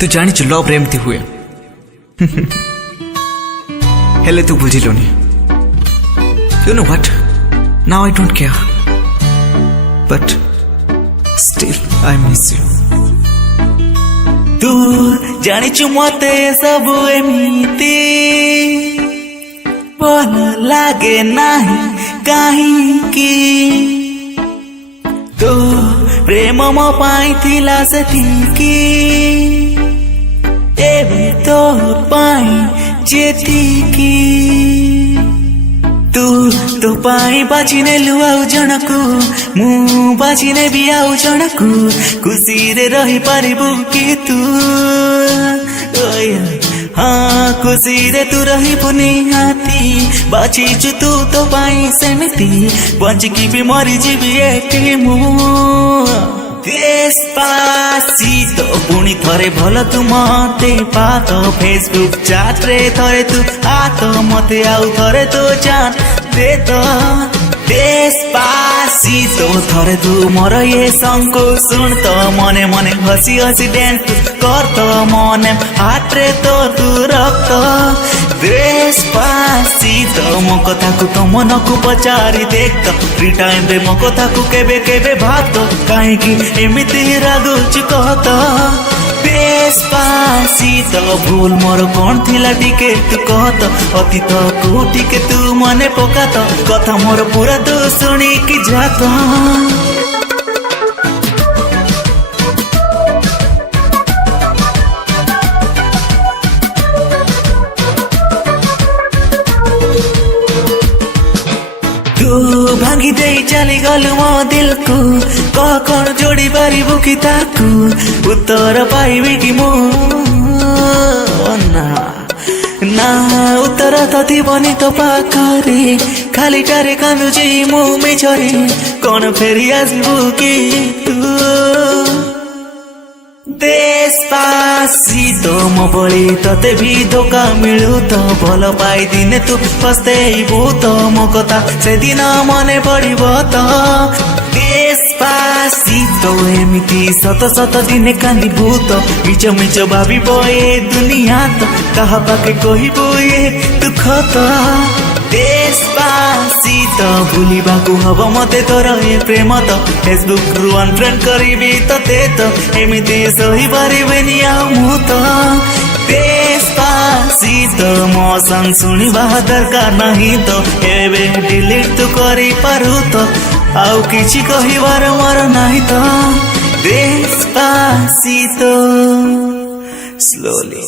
तू जानी लव रे एमती हुए हेले तू बुझिलुनी you know what now I don't care but still I miss you तू जानिचु मते सब एमिति भल लागे नाही काहींकी तो प्रेम मो पाई थिला सेतिकी एबे तो पाई जेतिकी तू तो पाई बाजिने लुआउ जनकु मु बाजिने भी आउ जनकु खुशी रे रही पारिबु कि तू हाँ खुशी रे तू रही पुनी हाथी बाचिचु तू तो पाई सेमिति बंचिकी भी मरी जीवी एठी मु Despacito पुणी थरे भल तू मते पात फेसबुक चाट रे थरे तू आत मते आउ थरे तो चाट दे तो Despacito थरे तू मोर ये सॉन्ग को सुन तो मने मने हसी हसी डांस कर तो मने हाथ रे तो तू रख तो Despacito मो कथा को तो मन को पचारी देख तो फ्री टाइम रे मो कथा को केबे केबे भात तो काहे की एमिति रागुच कहत Despacito भूल मोर कौन थिला टिके तू कहत अतीत को टिके तू मने पकात कथा मोर पूरा तू सुनी कि जात तू भांगी दे चली गलु मो दिल को कह कौन जोड़ी पारिबु कि ताकू उत्तर पाइबी कि मु ना उत्तर त थिबनी तो पाखरे खाली टारे कान्दुची मु मिछरे कौन फेरि आसिबु कि तू Despacito मो बड़ी तते भी धोका मिलू तो भल पाई दिने तू पस्तेइबु तो मो कथा से दिन मने पड़िब तो Despacito एमिति सत सत दिने कांदिबु तो मिच मिच भाबिब ए दुनिया तो कहा पाके कहिबु ए दुख तो Despacito भूलिबाकु हब मते तोर ए प्रेम तो फेसबुक रु अनफ्रेंड करिबी तते तो एमिति सही पारिबेनी आ मु तो Despacito मो संग सुनिबा दरकार नहीं तो एबे डिलीट तू करि पारु तो आउ किछि कहिबार मोर नहीं तो Despacito slowly